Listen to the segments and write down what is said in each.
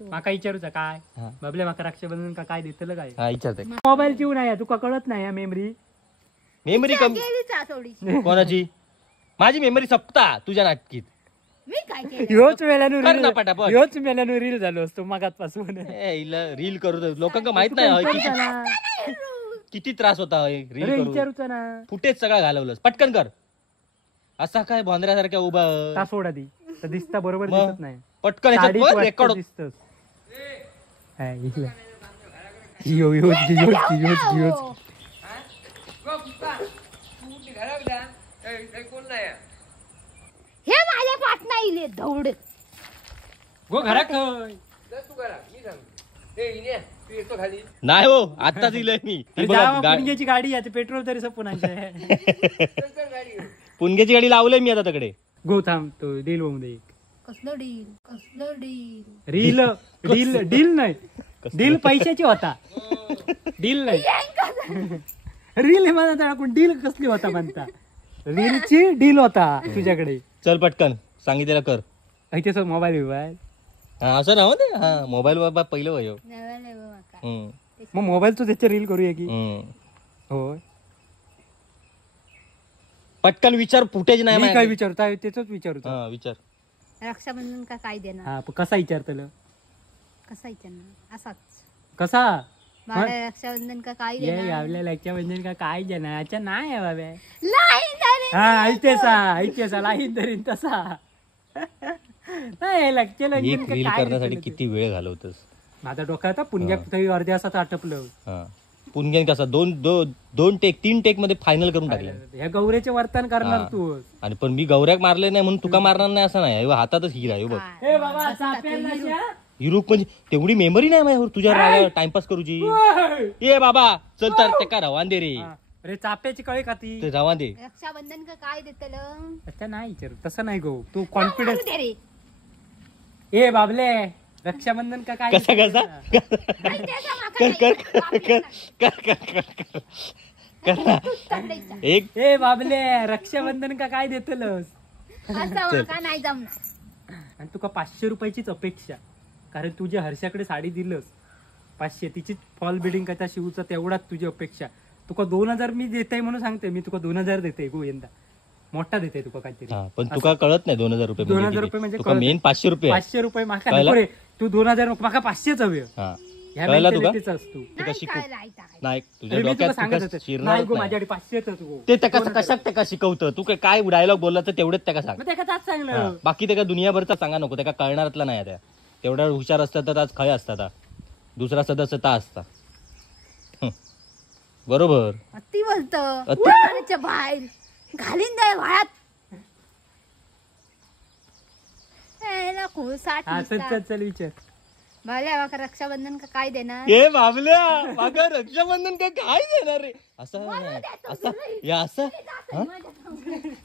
माका विचारूचा काय बाबले माका रक्षाबंधन का काय देतलं काय विचारते मोबाईल चिव नाही तुका कळत नाही मेमरी कमी कोणाची माझी मेमरी सपता तुझ्या नाटकीत ह्योच मेल्यानं रील झालो असतो मगात पासून रील करू लोकांना माहित नाही किती त्रास होता रील विचारूचा ना फुटेज सगळा घालवलं पटकन कर असा काय भांदऱ्यासारख्या उभा सोडा दी दिसता बरोबर दिसत नाही पटकन रेकॉर्ड दिसत हे माझ्या पाठ नाही दौड गो घरात नाही हो आत्ताच इलय मी पुणग्याची गाडी आहे पेट्रोल तरी सपुनांचे पुणग्याची गाडी लावलंय मी आता तिकडे गो थांबतो डील होऊन दे कसलं डील रील डील डील नाही डील पैशाची होता डील नाही रील म्हणा डील कसली होता म्हणता रीलची डील होता तुझ्याकडे चल पटकन सांगितलेलं कर त्याच्यासोबत मोबाईल हा असं ना हो ते हा मोबाईल बाबा पहिलं वय मग मोबाईल तो त्याच्या रील करूया की होय पटकन विचार फुटेज नाही काय विचारता त्याच विचारू विचार रक्षाबंधन का काय देणार हा कसा विचारतलं कसा विचारणार असाच कसा रक्षाबंधन का काय देणार रक्षाबंधन का काय देणार अच्छा नाही आहे बाबा लाईन हा ऐतेसा लाईन धरीन तसा नाही रील करण्यासाठी किती वेळ घालवतस माझा डोक्यात पुण्यात अर्ध्या तासात आटपलं पुणग्यान कसा दोन टेक 3 टेक मध्ये फायनल करून टाकले ह्या गौऱ्याचे वर्तन करणार तू आणि पण मी गौऱ्याक मारले नाही म्हणून तुका मारणार नाही असं नाही हातातच हिरा आहे बघ हिरूक म्हणजे तेवढी मेमरी नाही माझ्यावर तुझ्या टाइमपास करूची ए बाबा चल तर ते का रवान दे रे चाप्याची कळे का ती रवान दे रक्षाबंधन का काय देतलं अच्छा नाही विचार तसं नाही गो तू कॉन्फिडन्स ए बाबले रक्षाबंधन का काय कसा कसा एक ए बाबले रक्षाबंधन का काय देतलस नाही जमणार आणि तुका 500 रुपयाचीच अपेक्षा कारण तुझ्या हर्षाकडे साडी दिलंस 500 तिची फॉल बिल्डिंग का त्या शिवचा तेवढाच तुझी अपेक्षा तुका 2000 मी देते म्हणून सांगते मी तुका 2000 देते गो यंदा मोठा देते तुका काहीतरी पण तुका कळत नाही 2000 रुपये 2000 रुपये म्हणजे मेन 500 रुपये 500 रुपये माका नको रे तू 2000 माका 500च हवे कळला तुका नाही तुझ्या डोक्यात नाही गो माझ्याकडे 500च गो ते कशात त्याका शिकवतं तू काय डायलॉग बोलला तर तेवढेच त्याका सांग सांगलं बाकी त्याका दुनियाभरचा सांगा नको त्याका कळणारतला नाही त्या तेवढा हुशार असतात तर आज खय असतात दुसरा सदस्य ता असता बरोबर ती बोलत बाहेर घालीन जाय वाळात चल विचार बाबल्या रक्षाबंधन का काय देणार ए बाबल्या मागा रक्षाबंधन का काय देणार रे असं या असं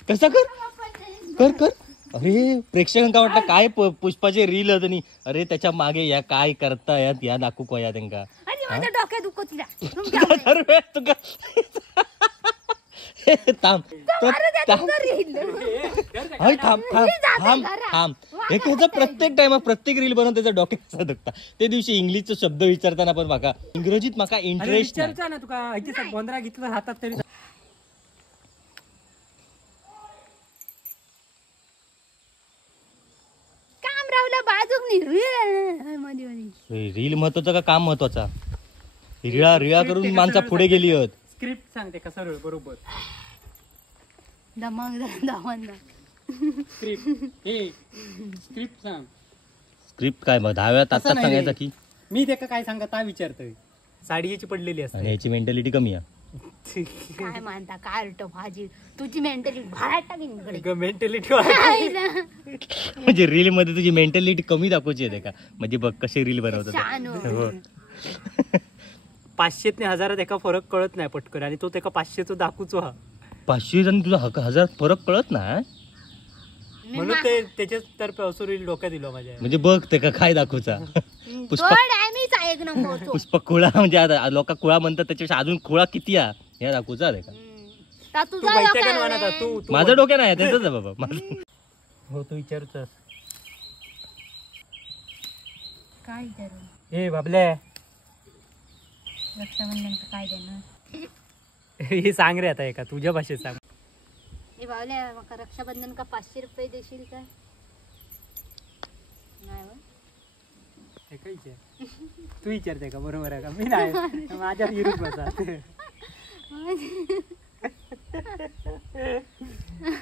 कसा कर कर अरे प्रेक्षकांका वाटलं काय पुष्पाचे रील होत अरे त्याच्या मागे या काय करता या दाखवू कोया त्यांना माझ्या डोक्यात दुखत थांब प्रत्येक टाइम प्रत्येक रील बनवून त्याचा डोक्याचा दुखता ते दिवशी इंग्लिशचा शब्द विचारताना पण माका इंग्रजीत माका इंटरेस्ट ना तुका 15 घेतलं हातात तरी काम रावलं बाजूक रील महत्वाचा का काम महत्वाचा रिळा करून माणसा पुढे गेली होत स्क्रिप्ट सांगते कसं बरोबर स्क्रिप्ट सांग स्क्रिप्ट काय मग 10 वेळा तासात सांगायचा की मी ते काय सांगा ता विचारतोय साडीची पडलेली असते याची मेंटॅलिटी कमी आहे काय म्हणता काय भाजी तुझी मेंटॅलिटी भाड्यात टाकीन मेंटॅलिटी म्हणजे रील मध्ये तुझी मेंटॅलिटी कमी दाखवायची आहे का म्हणजे बघ कशी रील बनवतात 500 ने 1000 एका फरक कळत नाही पटकन आणि तो त्याका 500 दाखवतो 500 आणि तुझा 1000 फरक कळत नाही म्हणून ते त्याच्याच तर्फे असं रील डोक्यात दिलं माझ्या म्हणजे बघ ते का काय दाखवचा पुष्पक खुळा म्हणजे आता लोक खुळा म्हणतात त्याच्यापेक्षा अजून खुळा किती या दाखवचा माझं डोक्या नाही त्यांच बाबा हो तू विचारतोस काय विचारू हे बाबले रक्षाबंधन काय देणार हे सांग रे आता एका तुझ्या भाषेत सांग. हे बावल्या मका रक्षाबंधन का 500 रुपये देशील काय नाही बा. ते काय विचार तू विचारते का बरोबर आहे का मी नाही माझ्या विरुद्ध बसा.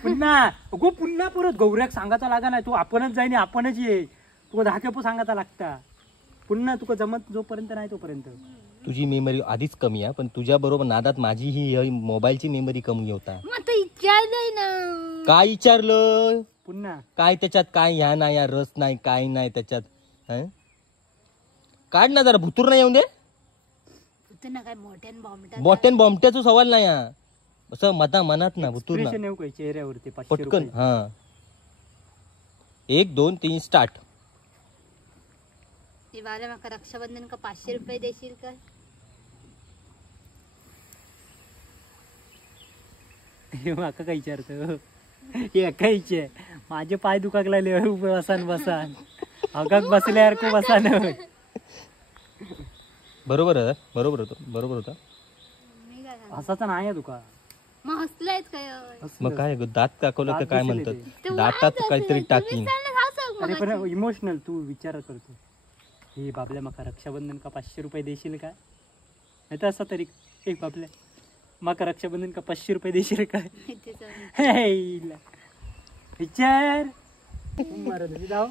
पुन्हा अगो पुन्हा परत गौऱ्याक सांगायचा लागा नाही तू आपणच जाईन आपणच ये तुका धाकेपू सांगायचा लागता पुन्हा तुका जमत जोपर्यंत नाही तोपर्यंत. तुझी मेमरी आधीच कमी आहे पण तुझ्या बरोबर नादात माझी ही मोबाईलची मेमरी कमी होता. मग तो विचारलंय ना काय विचारलं पुन्हा काय त्याच्यात काय ह्या नाही या रस नाही काय नाही त्याच्यात हं? काढ ना जरा भुतूर नाही येऊन दे. ना काय मोठ्यान बॉम्बटा बॉटन बॉम्बट्याचा सवाल नाही हा. असं मनात ना भुतूर ना एक्सप्रेशन येऊ काय चेहऱ्यावरती 500 पटकन. रुपये. हा 1 2 3 स्टार्ट. हे बावल्या मका रक्षाबंधन का 500 रुपये देशील काय हे माका काय विचारतो हे काय विचार माझे पाय दुखाक लागले उभे बसान बसान अगाक बसल्यावर को बसान. बरोबर आहे बरोबर होतं बरोबर होता. मी काय सांगू? असाच नाही आहे तुका मग हसलायच काय मग काय ग, दात काकवलं तर दात काय बसले म्हणतात ते दातात वाद काहीतरी असेल. टाकीन. तुम्ही चालले जाऊ सांग अरे मग. पण इमोशनल तू विचार करतो हे बाबल्या मका रक्षाबंधन का 500 रुपये देशील काय नाही तर असं तरी एक बाबल्या मका रक्षाबंधन का 500 रुपये देशील काय ते चालेल. हे इला. विचार मारत होती जाऊ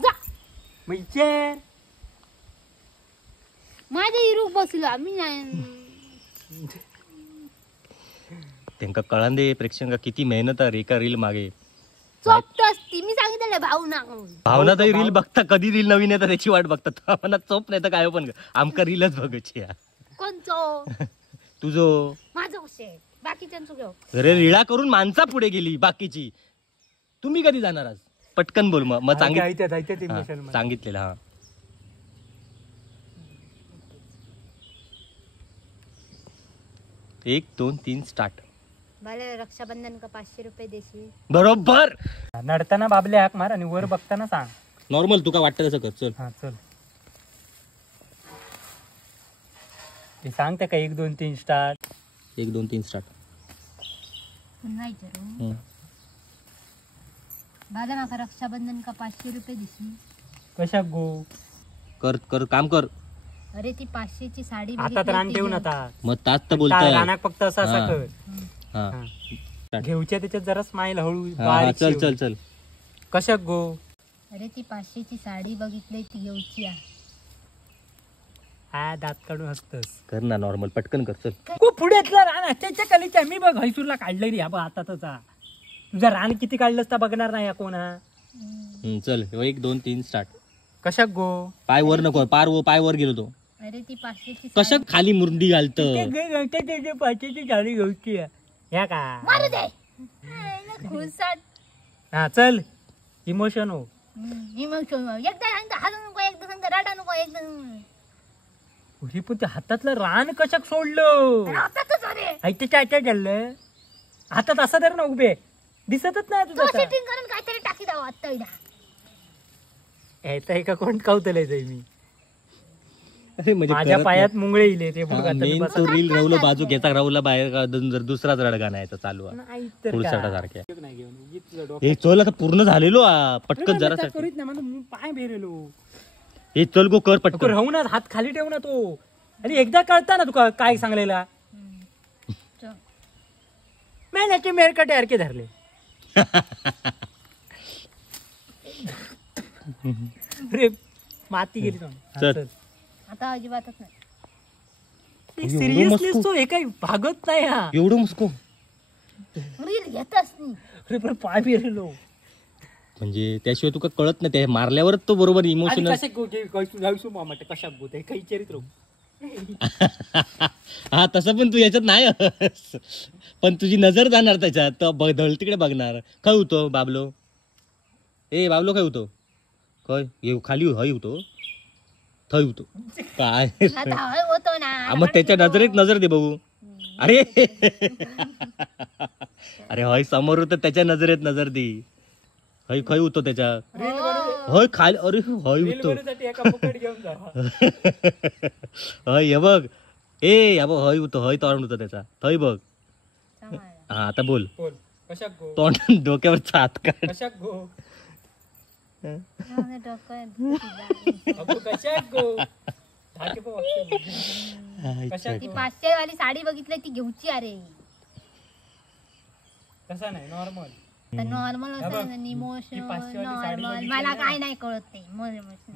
जा मग विचार माझ्या हिरू बसलो आम्ही नाही त्यांका कळान दे प्रेक्षकांका किती मेहनत आहे एका रील मागे. चोपत असती मी सांगितलं भाऊ ना भावना तर रील बघता कधी रील नवीन येतात त्याची वाट बघतात. भावना चोप नाही तर काय पण आमका रीलच बघायची आहे. कोणचो तुझो माझं कसे बाकीच्यांचं घेऊ अरे रीळा करून माणसा पुढे गेली बाकीची. तुम्ही कधी जाणार आज पटकन बोल मग हा, सांगितलेलं हा. एक 2 3 स्टार्ट. मला रक्षाबंधन का 500 रुपये देशील बरोबर नडताना बाबले हाक मार आणि वर बघताना सांग. नॉर्मल तुका वाटतं तसं कर चल. हा चल ते सांगते का 1 2 3 स्टार्ट. 1 2 3 स्टार्ट. पुन्हा विचारू मला माका रक्षाबंधन का 500 रुपये देशील कशा गो कर कर काम कर. अरे ती 500 ची साडी आता बघितली तर रान ती ठेवून घेऊ. आता मग तास तर बोलताय. रानाक फक्त असं असं हा. कर हा हा. घेऊच्या त्याच्यात जरा स्माइल हळू हा, हा, बारीक चल ठेव. चल चल. कशा गो अरे ती 500 ची साडी बघितली ती घेऊची आहे. हा दात काढून हसतस कर ना नॉर्मल पटकन कर चल. खूप पुढ्यातलं रान त्याच्या कलीच्या मी बघ हैसूरला काढलंय रे बा आता तसा तुझा रान किती काढलंस तर बघणार नाही हा कोण हा. चल 1 2 3 स्टार्ट. कशा गो पाय वर नको पाय वर गेलो तो. अरे ती 500 ची कशा खाली मुरडी घालत. पाचशेची गाडी घ्यायची ह्या का मारू दे खुसाट हा चल इमोशन हो इमोशन एकदा सांगता हसू नको एकदा सांगता राडा नको एकदा अरे पण त्या हातातलं रान कशाक सोडलं हातातच अरे ऐकते काय झालं हातात असं तर ना उभे दिसतच नाही तो तुझं आता. सेटिंग करून काहीतरी टाकी दाव आता इडा यायचा एका कोण कावतलंय मी अरे म्हणजे माझ्या पायात मुंगळे इले ते बघ आता मी मेन बसत तो रील राहुल बाजू घेता राहुला बाहेर काढून जर दुसराच रडगा नाही याचा चालू आहे. नाही तर फुलसाटा काय. सारख्या. नाही घेऊन उगीच तुझं डोकं- हे चल आता पूर्ण झालेलो हा. पटकन जरा अरे करीत नाही माझं पाय बेरेलो हे चल गो कर पटकन. राहू ना हात खाली ठेवू ना तो आणि एकदा कळता ना तुका काय सांगलेला मेल्याचे मेरकटे यारखे धरले अरे माती गेली तो. हा, चल. चल. आता अजिबातच नाही सिरियसली मस्को. तो हे काही भागत नाही हा एवढं मुस्को रील घेतच नाही अरे पण पाय बेरेलो म्हणजे त्याशिवाय तुका कळत नाही ते मारल्यावरच तो बरोबर आणि इमोशनल. कसे जाऊसू मामा कशा गोते काही चरित्र हा तसं पण तू याच्यात नाही आहेस. पण तुझी नजर जाणार त्याच्यात तो धळ तिकडे बघणार. काय होतो बाबलो ए बाबलो काय होतो काय येऊ खाली हय होतो थय होतो काय आता हळ होतो ना मग त्याच्या नजरेत नजर दे बघू. अरे अरे हय समोर होतं त्याच्या नजरेत नजर दे. हय खय होतो त्याच्या हो. हय खाली अरे हय रील उठतो बनवण्यासाठी एका फुकट घेऊन जा. हय हे बघ या बघ हय होतो हय तोंड होतं त्याचा थंय बघ हा आता बोल बोल कशाक गो तोंड डोक्यावरचा हात काढ कशाक गो ती अगो कशाक गो धाके पण वाक्य. कशाक ती गो? 500 वाली साडी बघितली ती घेऊची अरे तसा नाही नॉर्मल. नॉर्मल हा बघ, इमोशन ती 500 वाली साडी नॉर्मल बघितली मला ना? काय नाही कळत ते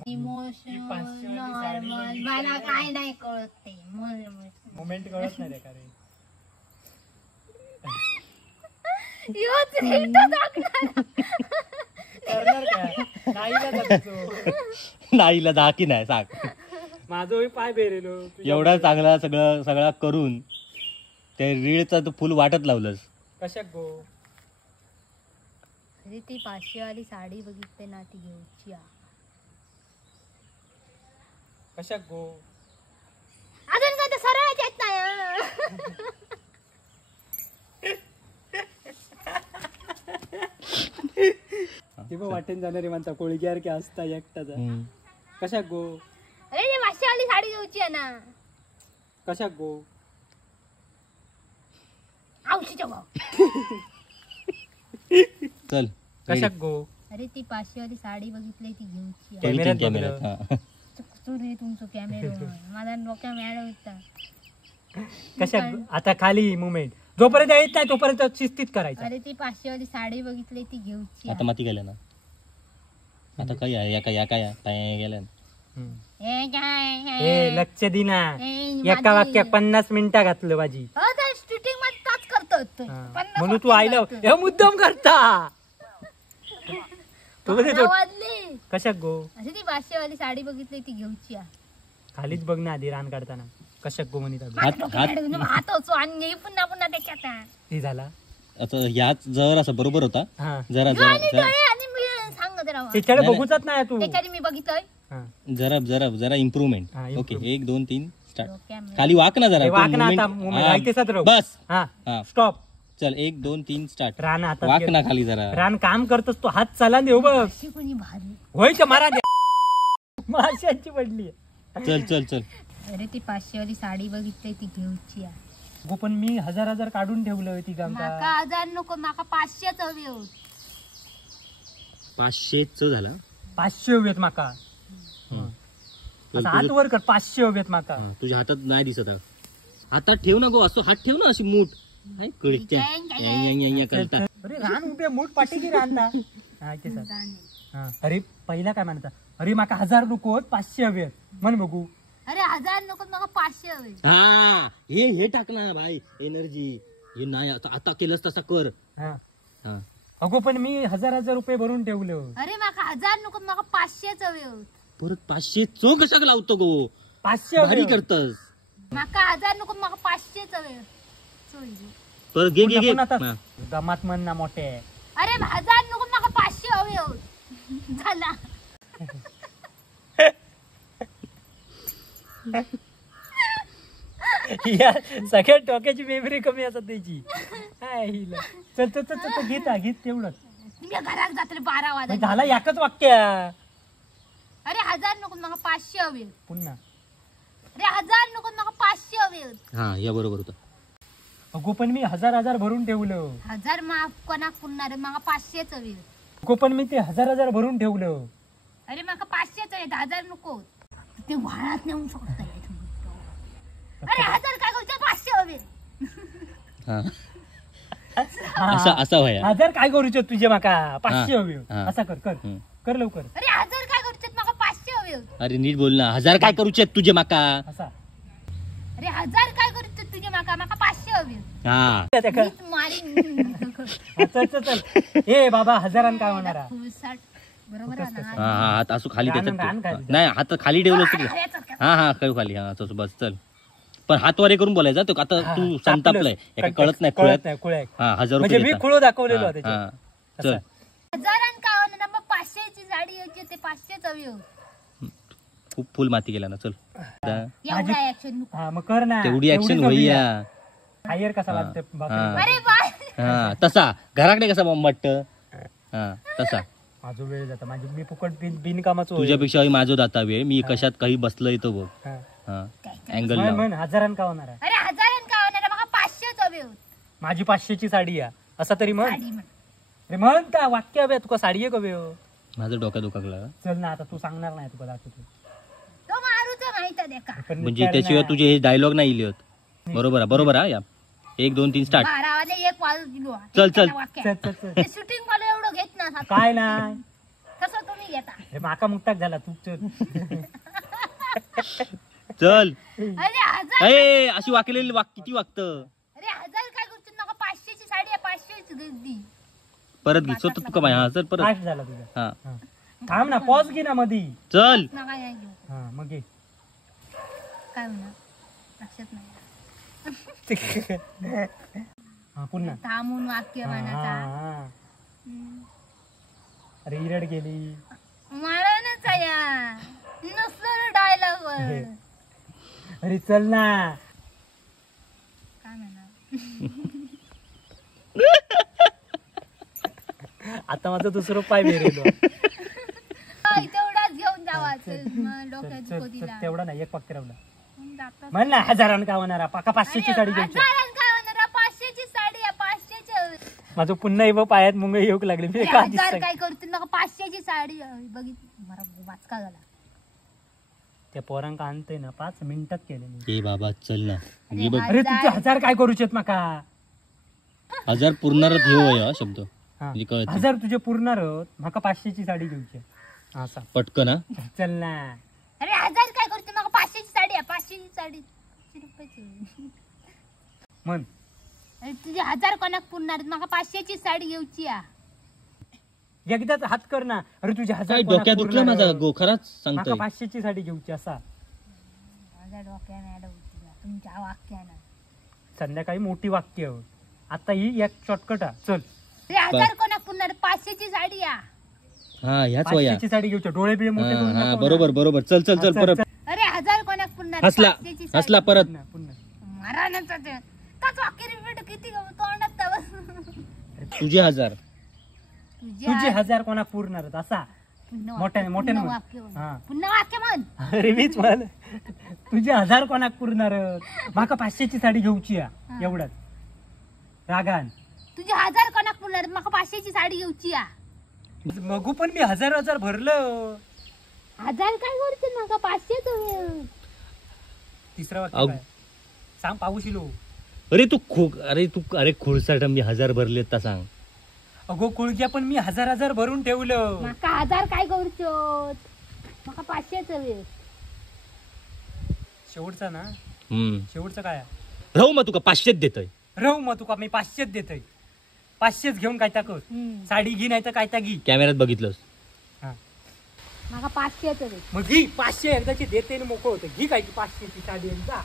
इमोशन 500 वाली साडी नॉर्मल बघितली मला ना? काय नाही कळत ते मोमेंट कळत नाही रे का रे. योच रे तो दाखणार. करणार काय नाहीला जातो. नाहीला दहा की नाही सांग माझं पाय बेरेलो एवढा चांगला सगळा करून त्या रीळचा तू फुल वाटत लावलंस कशाक गो अरे ती 500 वाली साडी बघितली ना ती घेऊची कशाक गो अजून काय ते सरळच येत नाही ते पण वाटेन जाणारे म्हणता कोळग्यार की असता एकटाचा. कशाक गो अरे ती 500 वाली साडी घेऊची आहे ना कशाक गो औषध भाऊ चल कशाक गो अरे ती 500 वाली साडी बघितली ती घेऊची आहे. कॅमेऱ्यात कॅमेऱ्यात हा. चुकतो रे तुमचं कॅमेरा माझा डोक्या मॅड होता कशाक गो? आता खाली मुमेंट जोपर्यंत येत नाही तोपर्यंत शिस्तीत करायचं. अरे ती 500 वाली साडी बघितली ती घेऊची आता माती गेल्या ना आता काय आहे या काय पाय गेल्या ए लक्ष दिना एका वाक्यात 50 मिनिटं घातलं बाजी. शूटिंग मध्ये ताच करतो म्हणून तू आयला हे मुद्दाम करता तू कधी तो- वाजले कशाक गो अशी ती 500 वाली साडी बघितली ती घेऊची आहे. खालीच बघ ना आधी रान काढताना कशाक गो म्हणत अजून. हात हात हात होतो आणि पुन्हा पुन्हा त्याच्यात आहे. ते झाला आता याच जर असं बरोबर होता हा जरा जरा आणि जरा डोळे आणि मी सांगत राहा त्याच्याकडे नाही, बघूच नाही तू. त्याच्याने मी बघितलंय हा. जरा जरा जरा इम्प्रुव्हमेंट हा, ओके improve. 1 2 3 स्टार्ट डोक्या खाली वाक ना जरा हे तो वाक ना आता movement- moment, हा, ऐकतेच राहू. बस हा हा स्टॉप. चल 1 2 3 स्टार्ट रान आता वाक ना खाली जरा रान काम करतोस तो हात चाला देऊ बघ अशी कोणी भारी होय तर मारा दे. माशांची पडली चल चल चल अरे ती 500 वाली साडी बघितली ती घेऊची आहे. गो पण मी हजार काढून ठेवलं ती माका गामका 1000 नको माका 500च हवी होत 500 च झाला 500 हवेत माका. चल, हात वर कर 500 हवेत माका. हा, तुझ्या हातात नाही दिसत आहे. हातात ठेव ना गो असं हात ठेव ना अशी मूठ हाय कळीच्या करता अरे रान उभे मूठ पाठी की रानता हा ते सर. हा. अरे पहिला काय म्हणता अरे माका 1000 नको 500 हवेत म्हण बघू. अरे 1000 नको माका 500 हवे हा हे टाक ना भाई एनर्जी हे नाही आता केलंस तसा कर हा हा अगो पण मी 1000 रुपये भरून ठेवलं. अरे माका 1000 नको माका 500च हवे होत परत 500 चो कशाक लावतो गो 500 भारी हवे करतस माका 1000 नको माका 500च हवे होत. सोय. परत घे घे घे पुन्हा आता हा. गमात म्हण ना मोठे. अरे 1000 नको माका 500 हवे होत झाला या सगळ्या डोक्याची मेमरी कमी असतात त्याची. हाय हिला. चल चल चल चल घेत तेवढंच मी घरात जातले 12 मग वाजता. झाला एकच वाक्य अरे 1000 नको माका 500 हवे होत. पुन्हा. अरे 1000 नको माका 500 हवे होत. हा या बरोबर होता अगो पण मी 1000 भरून ठेवलं. 1000 माफ कोणाक पुरणार माका 500च हवे होत. अगो पण मी ते 1000 भरून ठेवलं. अरे माका 500च हवे 1000 नको होत. ते वाळात नेऊन शकता अरे 1000 काय करूचे 500 हवे हा हा. असा असा व्हाया 1000 काय करूचे तुझे माका 500 हा. हवे. हा. असा कर कर हम्म. कर लवकर अरे 1000 काय करूचे माका 500 हवे होत. अरे नीट बोल ना 1000 काय करूचे तुझे माका असा. अरे 1000 काय करूचे तुझे माका माका 500 हवे होत. हा त्या का- मीच मारीन हा, चल चल चल ए बाबा 1000 काय होणार हा? 60 बरोबर आहे हा ना. हा हात असू खाली रान- त्याच्यात रान ठेव. खाली. नाही हात खाली ठेवलं असतं की. अरे याचं काय? हा हा खाऊ खाली हा चल बस चल पण हात वारे करून बोलायचा तो आता हा, तू टाकलं. संतापलाय एका कळत नाही कळत नाही खुळ्यात. हा 1000 म्हणजे रुपये मी देता. खुळो दाखवलेलो हा, त्याच्यात. हा. चल 1000 काय होणार मग 500ची साडी घ्यायची ते 500च हवे होत. खूप फुल माती गेला ना चल दा. एवढा ऍक्शन नको. हा मग कर ना तेवढी ऍक्शन कमी होईया आहे. हायर कसा हा. लागतं हा. अरे बाय हा तसा घराकडे कसा बॉम्ब वाटत हा तसा माझा वेळ जाता माझी मी फुकट बिनकामाचं होय. तुझ्यापेक्षा माझं दाता वेळ मी कशात काही बसलं येतो बघ. हा. हा काय अँगल म्हण लाव. म्हण हजारान का होणार आहे अरे हजारान का होणार मला 500च हवे होत माझी 500ची साडी आहे असा तरी म्हण साडी म्हण अरे म्हण का वाक्य हवे तुका साडी आहे कवे हो माझं डोक्यात दुखाकला चल ना आता तू सांगणार नाही तुका दाखवतो तो मारूच माहित आहे का पण म्हणजे विचार त्याशिवाय ना. तुझे हे डायलॉग नाही लिहित. बरोबर बरोबर हा या 1 2 3 स्टार्ट. 12 वाजे 1 वाजू दिलो चल, चल. चल चल चल शूटिंग मला एवढं घेत ना काय नाही तसं तुम्ही घेता अरे माका मुक्ताक झाला तू चल चल अरे हजार ए अशी वाकलेली किती वागतं. अरे हजार काय करतो नका 500ची साडी आहे 500ची दी परत घे स्वतः तुका माहिती. हा चल परत. फास्ट झाला तुझा हा हा. थांब ना पॉज घे ना मधी चल. नका नाही घेऊ हा मग घे काय होणार लक्षात नाही हा पुन्हा थांबून वाक्य हा, म्हणाचा हा. अरे इरड गेली मारायलाच या नसलं डायलॉग वर अरे चल ना काय म्हणा आता माझा दुसरं पाय बेरेलो तेवढाच घेऊन जावा डोक्यात चल, दुखतीला तेवढा नाही एक पक्के रावला जाता म्हण ना हजारान का होणार पाका 500ची साडी घ्यायची हजारानं काय होणार 500ची साडी आहे 500ची माझं पुन्हा इव पायात मुंग येऊक लागले मी का आधीच हजार सांग- काय करतो नका 500ची साडी बघितली मला वाचका झाला त्या पोरांका आणतोय ना 5 मिनिटात केले मी ए बाबा चल ना. अरे घे बघ. अरे तुझे हजार काय करू शेत माका 1000 पुरणारच हे होय हा शब्द. हा. म्हणजे कळतं. 1000 तुझे पुरणार माका 500ची साडी घ्यायची हा सांग पटकन हा. चल ना अरे हजार काय करतो नका 500ची साडी आहे 500ची साडी 500 रुपयाची म्हण अरे तुझे हजार कोणाक पुरणार माका 500ची साडी घेऊची आहे एकदाच हात कर ना अरे तुझे हजार काय कोणाक डोक्यात दुखलं पुरणार? माझा गो खराच माका सांगतोय. 500ची साडी घेऊची असा माझ्या डोक्याने अडवती तुमच्या वाक्यानं संध्याकाळी मोठी वाक्य आता ही एक शॉर्टकट हा चल अरे हजार कोणाक पुरणार 500ची साडी आहे हा ह्याच वया. 500ची साडी घेऊची डोळे बिळे मोठे करून हा नको ना. बरोबर बरोबर चल चल चल चल, परत. चल. अरे हजार कोणाक पुरणार हसला 500ची साडी. हसला परत. पुन्हा, पुन्हा. मारा नंतर ते काच वाक्य रिपीट किती तोंडात तवस तुझे 1000 तुझे हजार कोणाक पुरणार असा मोठ्याने मोठ्याने म्हण. वाक्य म्हण. हा. पुन्हा वाक्य म्हण अरे मीच म्हण तुझे हजार कोणाक पुरणार माका 500ची साडी घेऊची आहे एवढंच रागान तुझे हजार कोणाक पुरणार माका 500ची साडी घेऊची आहे मगू पण मी हजार भरलं हजार काय करते माका 500च तिसरं वाक्य अहो. काय? सांग पाऊस इलो अरे तू अरे खुळसाट मी 1000 भरले ता सांग. अगो कुळग्या पण मी हजार भरून ठेवलं माका हजार काय करतो माका 500च शेवटचा ना शेवटचं काय राहू मग तुका 500 देतोय. राहू मग तुका मी 500 देतोय 500 घेऊन काय कर साडी घे नाही तर काय घे कॅमेऱ्यात बघितलंस. हा. माका 500च मग घी 500 एकदाची देते आणि मोकळ होतं घी काय की 500ची साडी आणि जा.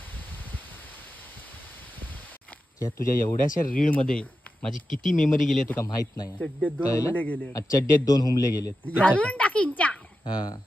या तुझ्या एवढ्याशा रीळ मध्ये माझी किती मेमरी गेली तुका माहित नाही. चड्ड्यात दोन कळलं? मुले गेले आज चड्ड्यात 2 हुमले गेलेत. घालून टाकीन 4 हा